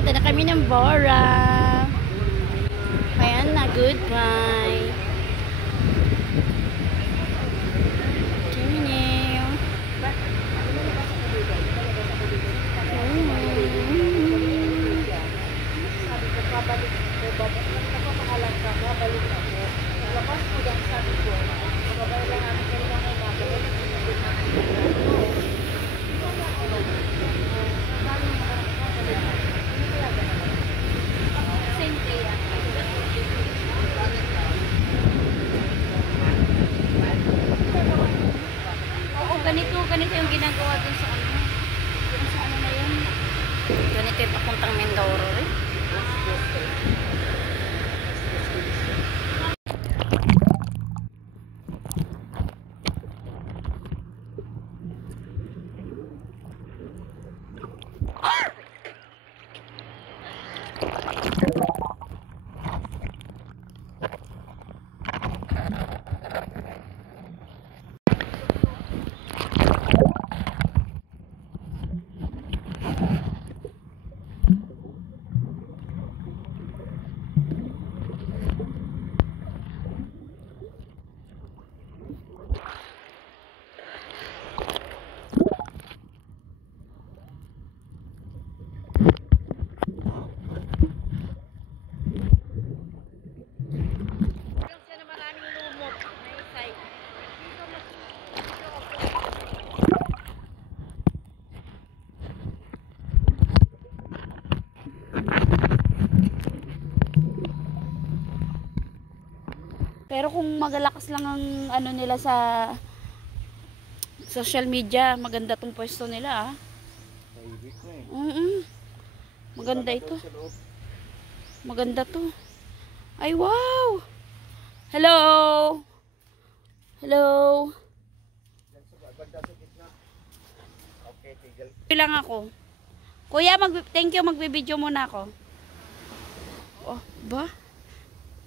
Papunta na kami ng Bora. Ayan na, goodbye. Ganito yung ginagawa dun sa ano. Dun sa ano na yun. Ganito yung papuntang Mindoro rin. Pero kung magalakas lang ang ano nila sa social media, maganda tong pwesto nila ah. Maganda ito. Maganda to. Ay wow! Hello! Hello! Bilang ako. Kuya, thank you, magbibideo muna ako. Oh, ba?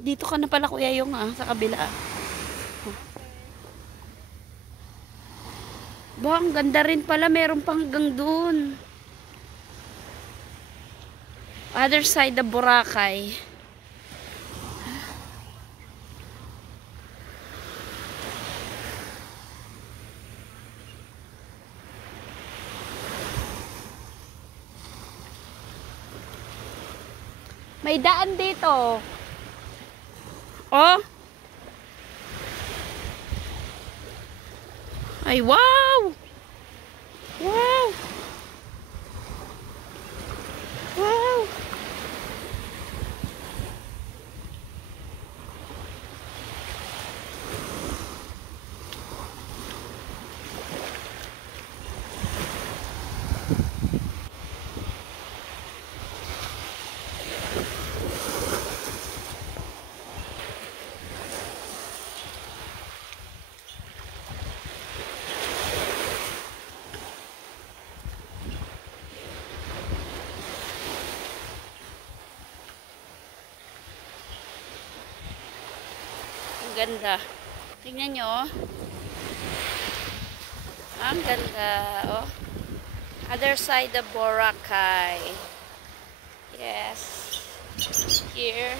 Dito ka na pala kuya yung sa kabila. Oh. Ba, ang ganda rin pala. Meron pang hanggang dun. Other side of Boracay. May daan dito. Oh. Ay, wow! Wow! Wow! Ganda. Tingnan nyo, oh. Ang ganda, oh. Other side of Boracay. Yes. Here.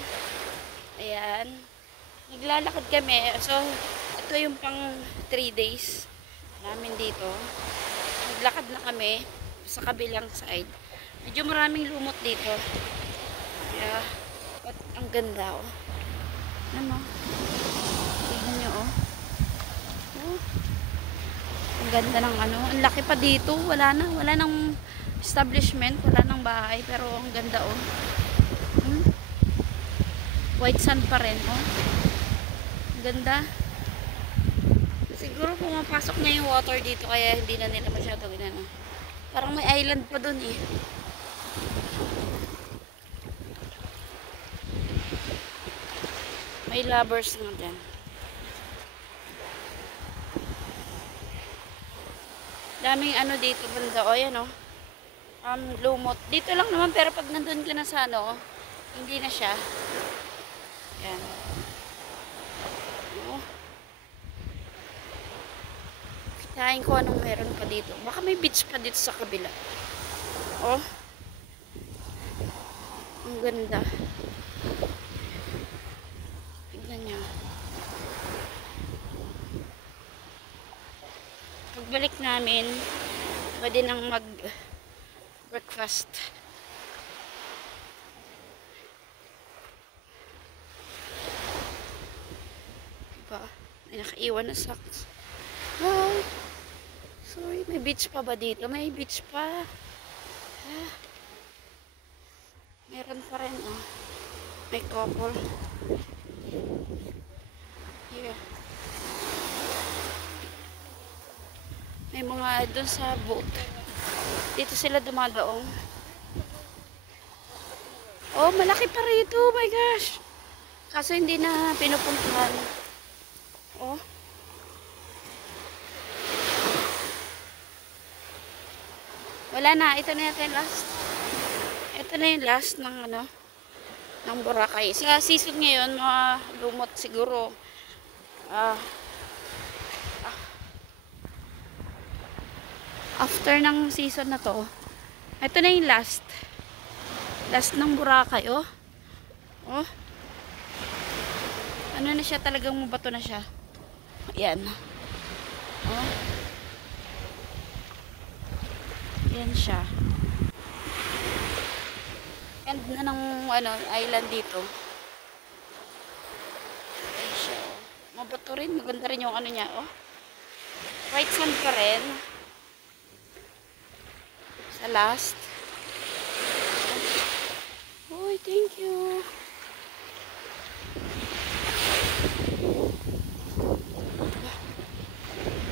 Ayan. Naglalakad kami. So, ito yung pang 3 days namin dito. Naglakad na kami sa kabilang side. Medyo maraming lumot dito. Yeah. But, ang ganda, oh. Ano? Tignan nyo, oh. Oh. Ang ganda ng ano. Ang laki pa dito. Wala na. Wala nang establishment. Wala nang bahay. Pero ang ganda, oh. White sand pa rin, oh. Ang ganda. Siguro pumapasok na yung water dito. Kaya hindi na nila masyado ginano. Parang may island pa dun, eh. May lovers nga dyan. Daming ano dito banda. O, yan o. Lumot. Dito lang naman pero pag nandun ka na sa ano, hindi na siya. Yan. O. Kitahin ko anong meron pa dito. Baka may beach pa dito sa kabila. O. Ang ganda. Tignan nyo. Pagbalik namin, pwede nang mag-breakfast. Diba? May nakaiwan na socks. Hi! Sorry, may beach pa ba dito? May beach pa. Ah, meron pa rin, oh. May couple. Here. May mga doon sa boat. Dito sila dumadaong. Oh, malaki pa rito. Oh my gosh. Kaso hindi na pinupuntahan. Oh. Wala na. Ito na yung last. Ito na yung last ng ano, ng Boracay. Sa season ngayon, mga lumot siguro. After ng season na to, ito na yung last. Last ng Boracay, oh. Oh. Ano na siya, talagang mabato na siya. Ayan. Oh. Ayan siya. End na ng ano, island dito. Ayan siya, oh. Mabato rin, maganda rin yung ano niya, oh. White sand pa rin. Sa last. Uy, thank you.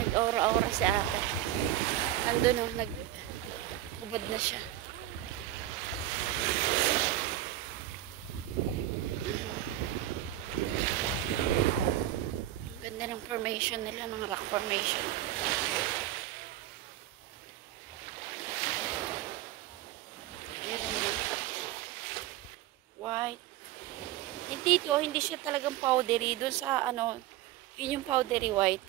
Nag-aura-aura si ate. Nandun, oh, nag-ubad na siya. Ganda ng formation nila, ng rock formation. White. Dito, hindi siya talagang powdery. Doon sa, ano, yun yung powdery white.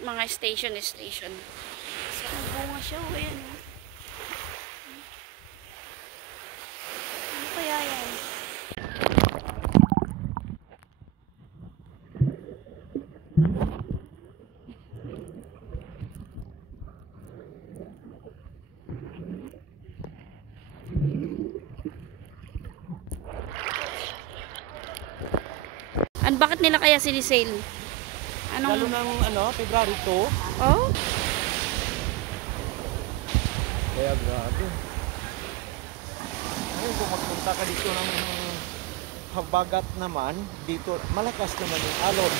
Mga station. So, ang bunga siya. O, yan. Ano kaya yan? Bakit nila kaya sinisale? Lalo ng ano, February 2. Oh? Kaya grabe. Ngayon kung magpunta ka dito ng habagat naman, dito malakas naman yung alon.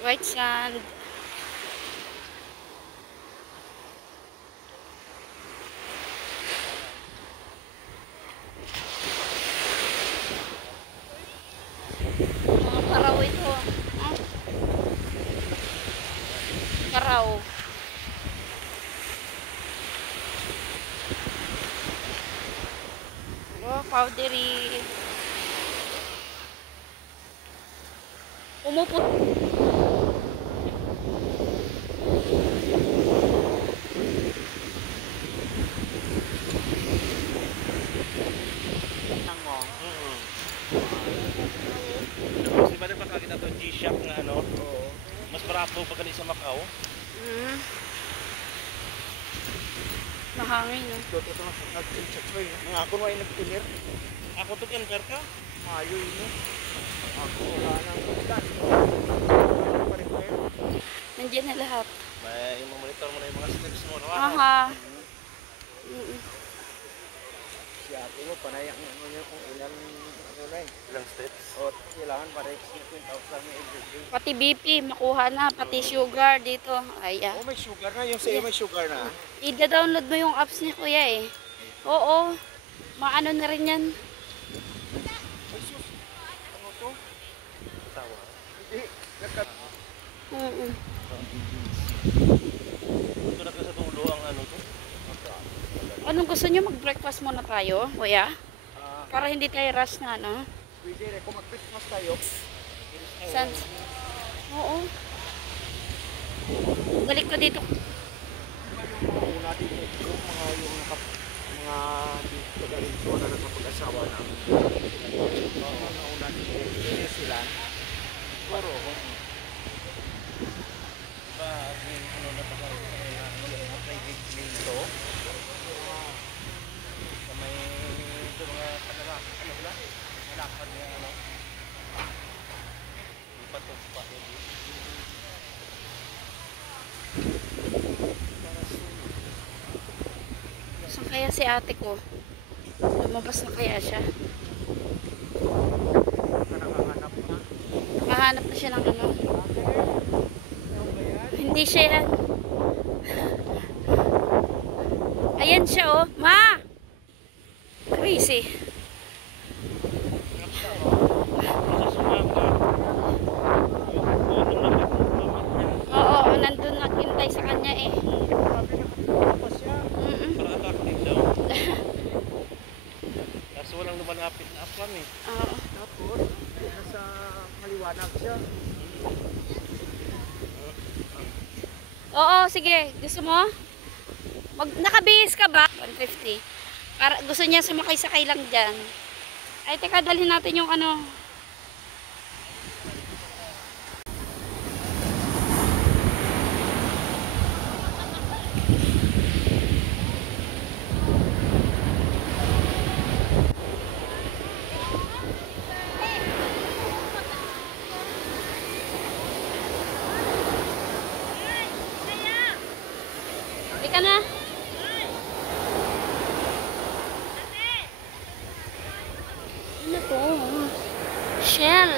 White sand. Mga karaw ito. Oh. Karaw. Oh, powdery. Umupot. Kasi ba pa kakita to G-Shock na ano? Oo. Mas barato pa kanina sa Macau. Mahangin, no? Ito na nag-check ko eh. Ang ako ay nag-clear. Ako to convert ka? Mayo yun. Ako wala nang ulan. Nandiyan na lahat. May monitor mo na yung mga steps mo, no? Aha. Si ate mo, panayak mo niya kung ilang ilang steps. O, kailangan para i-print out lang yung everyday. Pati BP, makuha na. Pati sugar dito. Ayan. Oh, may sugar na. Yung sa'yo may sugar na. I-download mo yung apps ni Kuya eh. Oo. Maano na rin yan. Ay, sus. Ano to? Tawa? Hindi. Mm. Ito na sa tulo ang ano to. Anong gusto nyo? Mag-breakfast muna tayo, kuya? Ah, Para hindi tayo rush na, no? pwede rin. Kung mag-Christmas tayo, San? Oo. Balik ko dito. yung una dito, yung mga taga-rinso na nakapag-asawa na. Oo, una dito, New Zealand. Puro. Diba, yung ano na private plane to. Sa may ito mga kanala, ano ba? Malakad niya, ano? Ipatok pa. Saan kaya si ate ko? Lumabas na kaya siya? Nakahanap na. Nakahanap na siya ng ano? Hindi siya yan. Ayan siya, oh. Ma! Crazy. Oo, nandun naghintay sa kanya eh. Mm-mm. Para attractive daw. Kaso walang lumalapit na afran eh. Oo. Tapos, nasa maliwanag siya. Oo, sige. Gusto mo? Nakabihis ka ba? 150. Para, gusto niya sumakay-sakay lang dyan. Ay, teka, dalhin natin yung ano. Halika na. Ano to? Shell.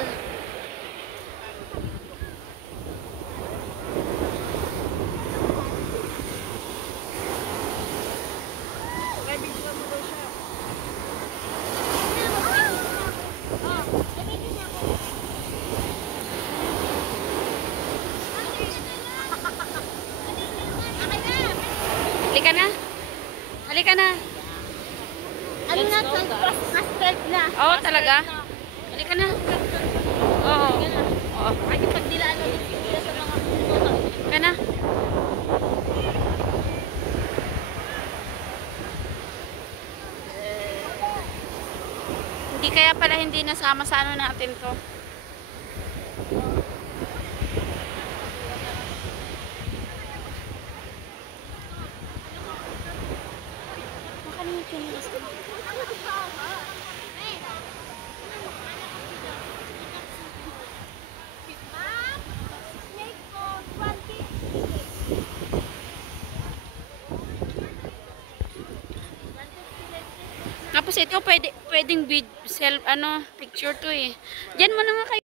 Halika na. Halika na. Ano na, master na. Oo, talaga? Halika na. Oo. Oo. Ay, pag nila ano, nila sa mga puto. Halika na. Hindi kaya pala hindi nasama sa ano natin to. Nakalimutan yung chinelas ko. Tapos ito pwedeng picture to eh. Diyan mo na nga kayo.